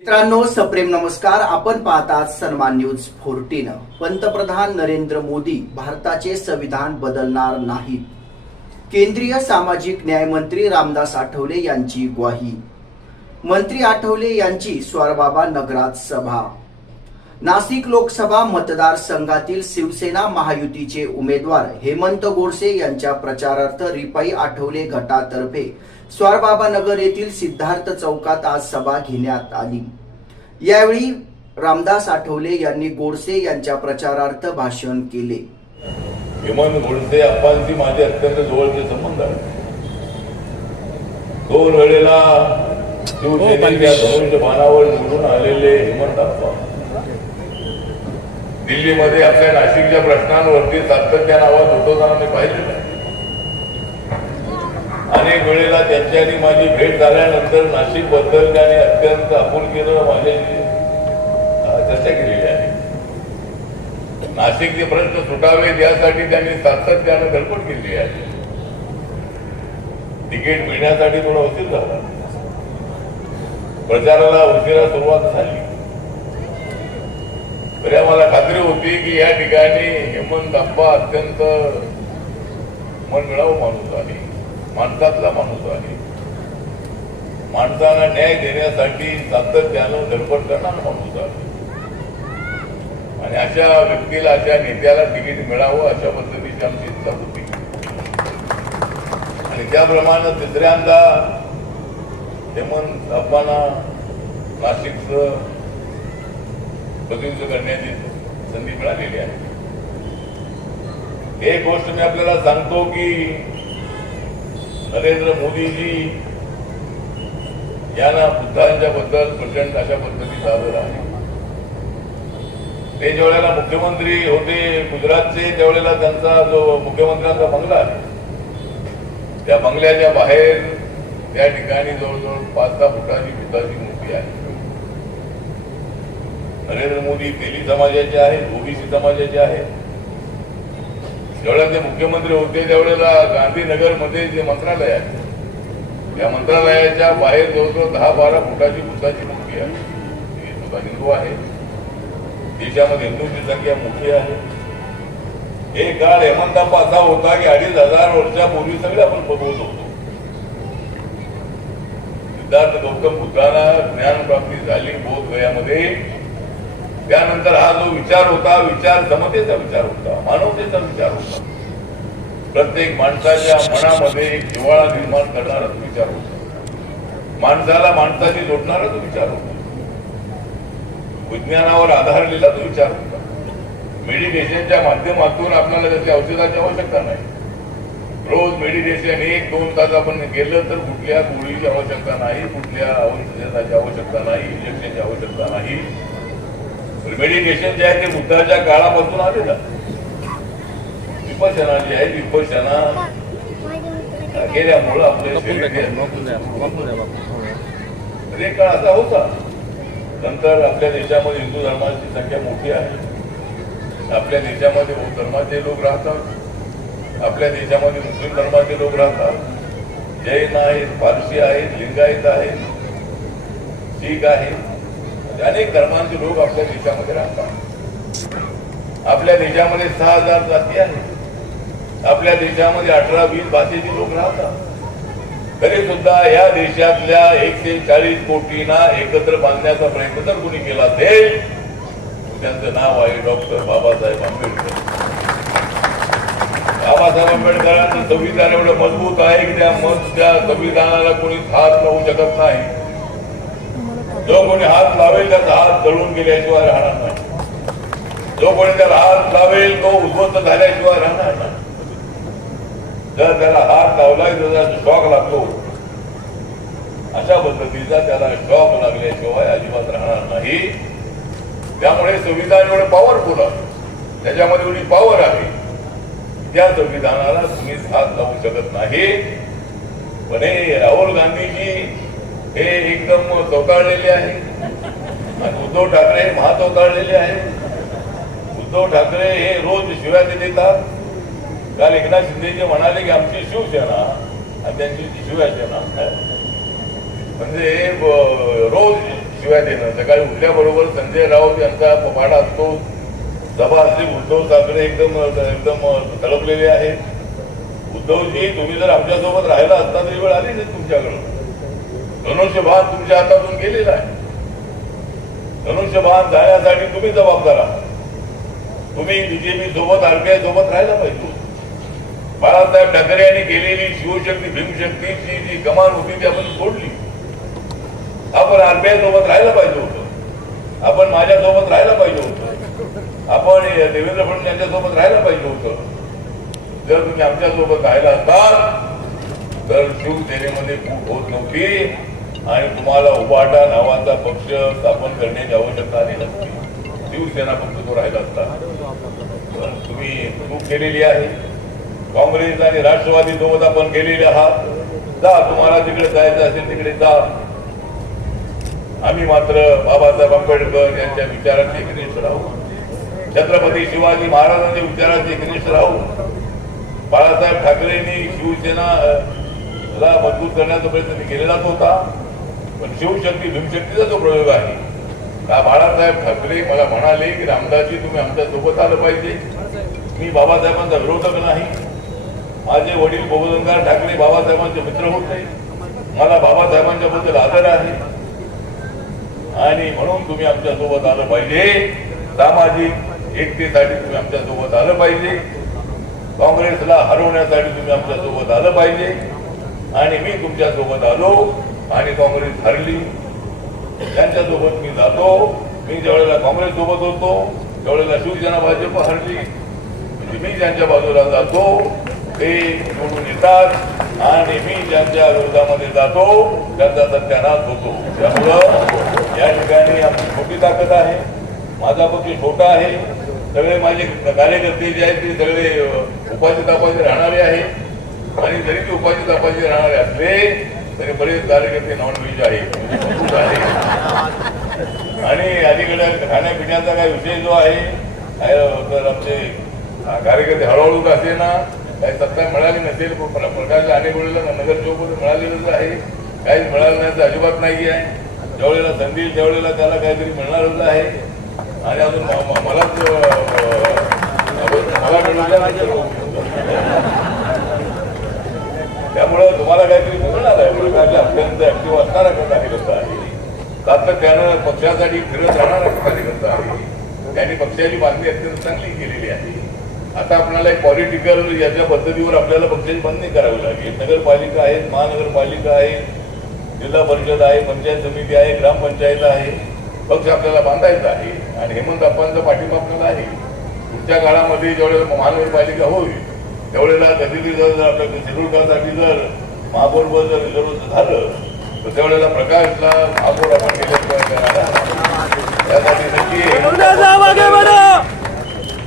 मित्रांनो सप्रेम नमस्कार. आपण पाहतात सन्मान न्यूज फोर्टीन. पंतप्रधान नरेंद्र मोदी भारताचे संविधान बदलणार नाहीत. केंद्रीय सामाजिक न्याय मंत्री रामदास आठवले यांची ग्वाही. मंत्री आठवले यांची स्वारबाबा नगरात सभा. नाशिक लोकसभा मतदारसंघातील शिवसेना महायुतीचे उमेदवार हेमंत गोडसे यांच्या प्रचारार्थ रिपाई आठवले गटातर्फे स्वारबाबा नगर येथील सिद्धार्थ चौकात आज सभा घेण्यात आली. यावेळी रामदास आठवले यांनी गोडसे यांच्या प्रचारार्थ भाषण केले. हेमंत गोडसे अप्पांशी माझे अत्यंत जवळचे संबंध आहेत. दोन वेळेला शिवसेनेच्या बाणावर निवडून आलेले हेमंत अप्पा दिल्लीमध्ये आपल्या नाशिकच्या प्रश्नांवरती सातत्यानं आवाज उठवताना मी पाहिलेलं आहे. अनेक वेळेला त्यांची आणि माझी भेट झाल्यानंतर नाशिकबद्दल त्याने अत्यंत आपुलकीनं माझ्याशी चर्चा केलेली आहे. नाशिकचे प्रश्न सुटावेत यासाठी त्यांनी सातत्यानं धडपड केली आहे. तिकीट मिळण्यासाठी थोडा उशीर झाला. प्रचाराला उशिरा सुरुवात झाली. तरी आम्हाला खात्री होती की या ठिकाणी हेमंत अप्पा अत्यंत मनमिळावू माणूस आहे. माणसातला माणूस आहे. माणसाला न्याय देण्यासाठी सातत्यानं धडपड करणारा माणूस आहे. आणि अशा व्यक्तीला अशा नेत्याला तिकीट मिळावं अशा पद्धतीची आमची इच्छा होती. आणि त्याप्रमाणे तिसऱ्यांदा हेमंत अप्पाना नाशिकचं प्रतिनिधित्व करण्याची संधी मिळालेली आहे. एक गोष्ट मी आपल्याला सांगतो की नरेंद्र मोदीजी यांना बुद्धांच्या बद्दल प्रचंड अशा पद्धतीचा आदर आहे. ते ज्यावेळेला मुख्यमंत्री होते गुजरातचे त्यावेळेला त्यांचा जो मुख्यमंत्र्यांचा बंगला आहे त्या बंगल्याच्या बाहेर त्या ठिकाणी जवळजवळ पाच सहा फुटाची बुद्धाची मूर्ती आहे. नरेंद्र मोदी तेली समाजाचे आहेत ओबीसी समाजाचे आहेत. ज्यावेळेला ते मुख्यमंत्री होते त्यावेळेला गांधीनगरमध्ये जे मंत्रालय आहे. त्या मंत्रालयाच्या बाहेर जवळजवळ दहा बारा फुटाची बुद्धाची मूर्ती आहे. ती सुद्धा हिंदू आहे. देशामध्ये हिंदूंची संख्या मोठी आहे. एक काळ हेमंताप्पा असा होता की अडीच हजार वर्षापूर्वी सगळे आपण बघवत होतो. सिद्धार्थ गौतम बुद्धाला ज्ञान प्राप्ती झाली बोध गयामध्ये त्यानंतर हा जो विचार होता विचार समतेचा विचार होता मानवतेचा विचार होता. प्रत्येक माणसाच्या मनामध्ये एक जिव्हाळा निर्माण करणारा तो विचार होता. माणसाला माणसाशी जोडणारा तो विचार होता. विज्ञानावर आधारलेला तो विचार होता. मेडिटेशनच्या माध्यमातून आपल्याला त्याची औषधाची आवश्यकता नाही. रोज मेडिटेशन एक दोन तास आपण गेलं तर कुठल्या गोळीची आवश्यकता नाही कुठल्या औषधाची आवश्यकता नाही इंजेक्शनची आवश्यकता नाही. मेडिटेशन जे आहे ते बुद्धाच्या काळापासून आलेलं आहे. विपश्यना जी आहे विपश्यना. केल्यामुळं आपले शरीर एक काळ असा होता. नंतर आपल्या देशामध्ये हिंदू धर्माची संख्या मोठी आहे. आपल्या देशामध्ये बौद्ध धर्माचे लोक राहतात. आपल्या देशामध्ये मुस्लिम धर्माचे लोक राहतात. जैन आहेत पारशी आहेत लिंगायत आहेत. शीख आहेत. अनेक धर्मांचे लोक आपल्या देशामध्ये राहतात. आपल्या देशामध्ये सहा हजार जाती आहेत. आपल्या देशामध्ये अठरा वीस भाषेचे लोक राहतात. तरी सुद्धा या देशातल्या एकशे चाळीस कोटींना एकत्र बांधण्याचा प्रयत्न जर कोणी केला असेल त्यांचं नाव आहे डॉक्टर बाबासाहेब आंबेडकर. बाबासाहेब आंबेडकरांचं संविधान एवढं मजबूत आहे की त्या मत त्या संविधानाला कोणी हात लावू शकत नाही. जो कोणी हात लावेल त्याचा हात जळून गेल्याशिवाय राहणार नाही. जो कोणी त्याला हात लावेल तो उद्ध्वस्त झाल्याशिवाय राहणार नाही. जर त्याला हात लावला त्याचा शॉक लागतो. अशा पद्धतीचा त्याला शॉक लागल्याशिवाय अजिबात राहणार नाही. त्यामुळे संविधान एवढं पॉवरफुल आहे. त्याच्यामध्ये एवढी पॉवर आहे. त्या संविधानाला तुम्हीच हात लावू शकत नाही. पण हे राहुल गांधीजी हे एकदम चौकाळलेले आहे. आणि उद्धव ठाकरे हे महाचौकाळलेले आहे. उद्धव ठाकरे हे रोज शिव्या ते देतात. काल एकनाथ शिंदेजी म्हणाले की आमची शिवसेना आणि त्यांची शिवसेना म्हणजे रोज शिव्या देणं. सकाळी उठल्याबरोबर संजय राऊत यांचा पाडा असतो. जबा असले उद्धव ठाकरे एकदम एकदम तडपलेले आहेत. उद्धवजी तुम्ही जर आमच्यासोबत राहिला असता तरी वेळ आली नाही तुमच्याकडं. धनुष्यबाण तुमच्या हातातून गेलेला आहे. धनुष्यबाण जाण्यासाठी तुम्ही जबाबदार आहात. तुम्ही बीजेपी सोबत आरबीआय सोबत राहायला पाहिजे. बाळासाहेब ठाकरे यांनी केलेली शिवशक्ती भीमशक्तीची जी कमान होती ती आपण सोडली आपण आरबीआय सोबत राहायला पाहिजे होतं. आपण माझ्यासोबत राहायला पाहिजे होतं. आपण देवेंद्र फडणवीस यांच्यासोबत राहायला पाहिजे होतं. जर तुम्ही आमच्यासोबत राहिला असतात तर शिवसेनेमध्ये फूट होत नव्हती. आणि तुम्हाला उबाटा नावाचा पक्ष स्थापन करण्याची आवश्यकता आली नसती शिवसेना पक्ष तो राहिला असता. तुम्ही चूक केलेली आहे. काँग्रेस आणि राष्ट्रवादी सोबत आपण गेलेले आहात. जा तुम्हाला तिकडे जायचं असेल तिकडे जा. आम्ही मात्र बाबासाहेब आंबेडकर यांच्या विचारांचे एकनिष्ठ राहू. छत्रपती शिवाजी महाराजांच्या विचारांचे एकनिष्ठ राहू. बाळासाहेब ठाकरेंनी शिवसेना ला मजबूत करण्याचा प्रयत्न केलेलाच होता. पण शिवशक्ती भीमशक्तीचा जो प्रयोग आहे का बाळासाहेब ठाकरे मला म्हणाले की रामदासजी तुम्ही आमच्यासोबत आलं पाहिजे. मी बाबासाहेबांचा विरोधक नाही. माझे वडील गोवर्धनदार ठाकरे बाबासाहेबांचे मित्र होते. मला बाबासाहेबांच्या बद्दल आदर आहे. आणि म्हणून तुम्ही आमच्यासोबत आलं पाहिजे. सामाजिक एकतेसाठी तुम्ही आमच्यासोबत आलं पाहिजे. काँग्रेसला हरवण्यासाठी तुम्ही आमच्यासोबत आलं पाहिजे. आणि मी तुमच्यासोबत आलो. आणि काँग्रेस हरली. त्यांच्यासोबत मी जातो. मी ज्यावेळेला काँग्रेस सोबत होतो त्यावेळेला शिवसेना भाजप हरली. म्हणजे मी ज्यांच्या बाजूला जातो ते निवडून येतात आणि मी ज्यांच्या विरोधामध्ये जातो त्यांचा सत्यानाश होतो. त्यामुळं या ठिकाणी आमची छोटी ताकद आहे. माझा पक्ष छोटा आहे. सगळे माझे कार्यकर्ते जे आहेत ते सगळे अ, उपाधी तापाचे राहणारे आहे आणि जरी ते उपाधी तापाचे राहणारे असले तरी बरेच कार्यकर्ते नॉनव्हेज आहेत म्हणजे आणि अलीकडे खाण्यापिण्याचा काय विषय जो आहे तर आमचे कार्यकर्ते हळूहळू असे ना काही सत्ता मिळाली नसेल पण प्रकाश अनेक वेळेला नगर चौकमध्ये मिळालेलंच आहे. काहीच मिळालं नाही तर अजिबात नाही आहे ज्यावेळेला संधी ज्यावेळेला त्यावेळेला त्याला काहीतरी मिळणारच आहे. आणि अजून मलाच मला मिळून त्यामुळं तुम्हाला काहीतरी मिळणार म्हणजे आहे प्रकारचे अत्यंत ऍक्टिव्ह असणारा कार्यकर्ता आहे सातत्यानं पक्षासाठी फिरत राहणारा कार्यकर्ता आहे त्यांनी पक्षाची बांधणी अत्यंत चांगली केलेली आहे. आता आपल्याला एक पॉलिटिकल याच्या पद्धतीवर आपल्याला पक्षाची बांधणी करावी लागेल. नगरपालिका आहेत महानगरपालिका आहे जिल्हा परिषद आहे पंचायत समिती आहे ग्रामपंचायत आहे. पक्ष आपल्याला बांधायचा आहे. आणि हेमंत अप्पांचा पाठिंबा आपल्याला आहे. पुढच्या काळामध्ये जेवढ्या महानगरपालिका होईल त्यावेळेला कधीतरी जर आपल्या सिडुलकासाठी जर महापौर पद जर रिझर्व झालं तर त्यावेळेला प्रकाशला महापौर आपण त्यासाठी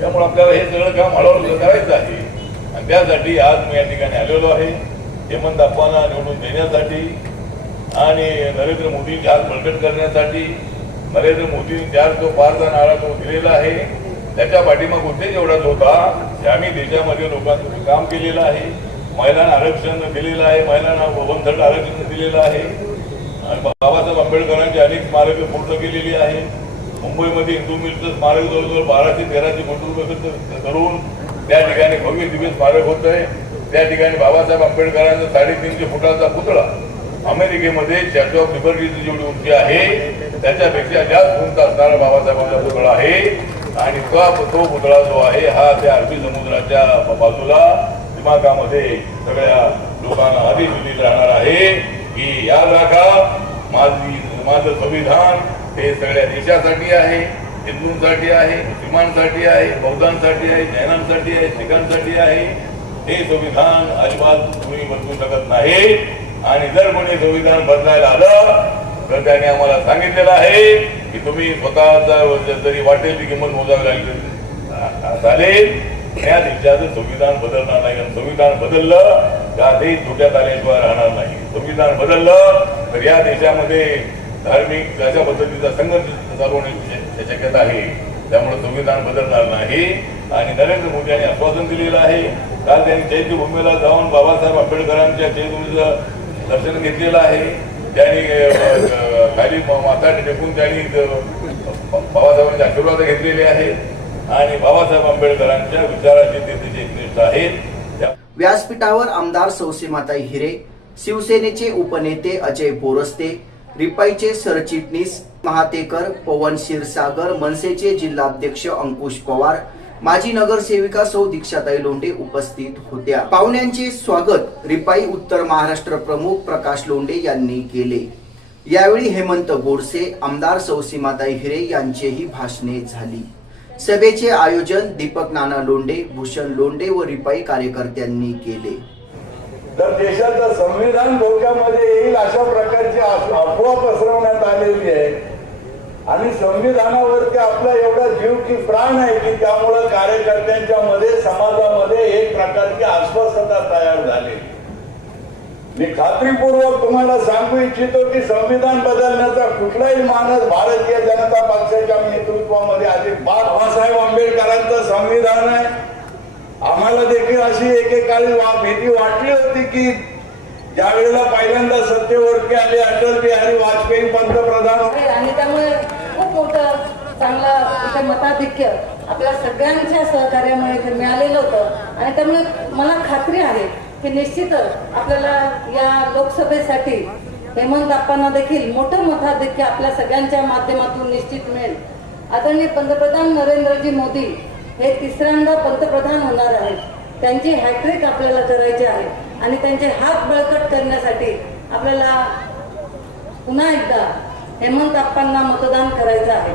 त्यामुळे आपल्याला हे सगळं काम हळूहळू करायचं आहे. आणि त्यासाठी आज मी या ठिकाणी आलेलो आहे हेमंत अप्पांना निवडून देण्यासाठी आणि नरेंद्र मोदींची हात बळकट करण्यासाठी. नरेंद्र मोदींनी ज्या जो पारचा नारा तो दिलेला आहे. त्याच्या पाठीमाग उद्देश एवढाच होता की आम्ही देशामध्ये लोकांसाठी काम केलेलं आहे महिलांना आरक्षण दिलेलं आहे महिलांना वनथट आरक्षण दिलेलं आहे. बाबासाहेब आंबेडकरांची अनेक स्मारकं पूर्ण केलेली आहे. मुंबईमध्ये हिंदू मिलचं स्मारक जवळजवळ बाराशे तेराशे कोटी रुपये करून त्या ठिकाणी भव्य दिव्य स्मारक होत आहे. त्या ठिकाणी बाबासाहेब आंबेडकरांचा साडेतीनशे फुटाचा पुतळा अमेरिकेमध्ये स्टॅच्यू ऑफ लिबर्टीची जेवढी उंची आहे त्याच्यापेक्षा जास्त उंच असणारा बाबासाहेबांचा पुतळा आहे. आणि तो पुतळा जो आहे हा त्या अरबी समुद्राच्या बाजूला दिमागामध्ये सगळ्या लोकांना आधी दिलेला राहणार आहे की याद राखा माझी माझं संविधान हे सगळ्या देशासाठी आहे हिंदूंसाठी आहे मुस्लिमांसाठी आहे बौद्धांसाठी आहे जैनांसाठी आहे शिखांसाठी आहे. हे संविधान अजिबात तुम्ही बदलू शकत नाही. आणि जर कोणी संविधान बदलायला आलं तर त्याने आम्हाला सांगितलेलं आहे की तुम्ही स्वतःचा म्हणजे जरी वाटेल ती किंमत मोजावी लागली चालेल. या देशाचं संविधान बदलणार नाही. आणि संविधान बदललं का देश धोक्यात आल्याशिवाय राहणार नाही. संविधान बदललं तर या देशामध्ये धार्मिक अशा पद्धतीचा संघर्ष चालू होण्याची शक्यता आहे. त्यामुळे संविधान बदलणार नाही. आणि नरेंद्र मोदी यांनी आश्वासन दिलेलं आहे. काल त्यांनी चैत्यभूमीला जाऊन बाबासाहेब आंबेडकरांच्या चैत्यभूमीचं दर्शन घेतलेलं आहे. त्यांनी खाली माता माथा टेकून त्यांनी बाबासाहेबांचे आशीर्वाद घेतलेले आहेत. आणि बाबासाहेब आंबेडकरांच्या विचाराची ते तिचे एकनिष्ठ आहेत व्यासपीठावर आमदार सौसीमाताई हिरे शिवसेनेचे उपनेते अजय बोरस्ते रिपाईचे सरचिटणीस महातेकर पवन क्षीरसागर मनसेचे जिल्हाध्यक्ष अंकुश पवार माजी नगरसेविका सौ दीक्षाताई लोंढे उपस्थित होत्या. पाहुण्यांचे स्वागत रिपाई उत्तर महाराष्ट्र प्रमुख प्रकाश लोंढे यांनी केले. यावेळी हेमंत गोडसे आमदार सौसीमाताई हिरे यांचेही भाषणे झाली. सभेचे आयोजन दीपक नाना लोंडे भूषण लोंडे व रिपाई कार्यकर्त्यांनी केले. तर देशाचं संविधान धोक्यामध्ये येईल अशा प्रकारची अफवा पसरवण्यात आलेली आहे. आणि संविधानावरती आपला एवढा जीव की प्राण आहे की त्यामुळं कार्यकर्त्यांच्या मध्ये समाजा एक प्रकारची अस्वस्थता तयार झाली मी खात्रीपूर्वक तुम्हाला सांगू इच्छितो की संविधान बदलण्याचा कुठलाही मानस भारतीय जनता पक्षाच्या नेतृत्वामध्ये अजिबात बाबासाहेब आंबेडकरांचं संविधान आहे. आम्हाला देखील अशी एकेकाळी वा- भीती वाटली होती की ज्या वेळेला पहिल्यांदा सत्तेवरती आले अटल बिहारी वाजपेयी पंतप्रधान हो- आणि त्यामुळे खूप मोठं चांगला मताधिक्य आपल्या सगळ्यांच्या सहकार्यामुळे मिळालेलं होतं. आणि त्यामुळे मला खात्री आहे की निश्चितच आपल्याला या लोकसभेसाठी हेमंत आप्पांना देखील मोठं मताधिक्य आपल्या सगळ्यांच्या माध्यमातून निश्चित मिळेल. आदरणीय पंतप्रधान नरेंद्रजी मोदी हे तिसऱ्यांदा पंतप्रधान होणार आहेत. त्यांची हॅट्रिक आपल्याला करायची आहे आणि त्यांचे हात बळकट करण्यासाठी आपल्याला पुन्हा एकदा हेमंत आप्पांना मतदान करायचं आहे.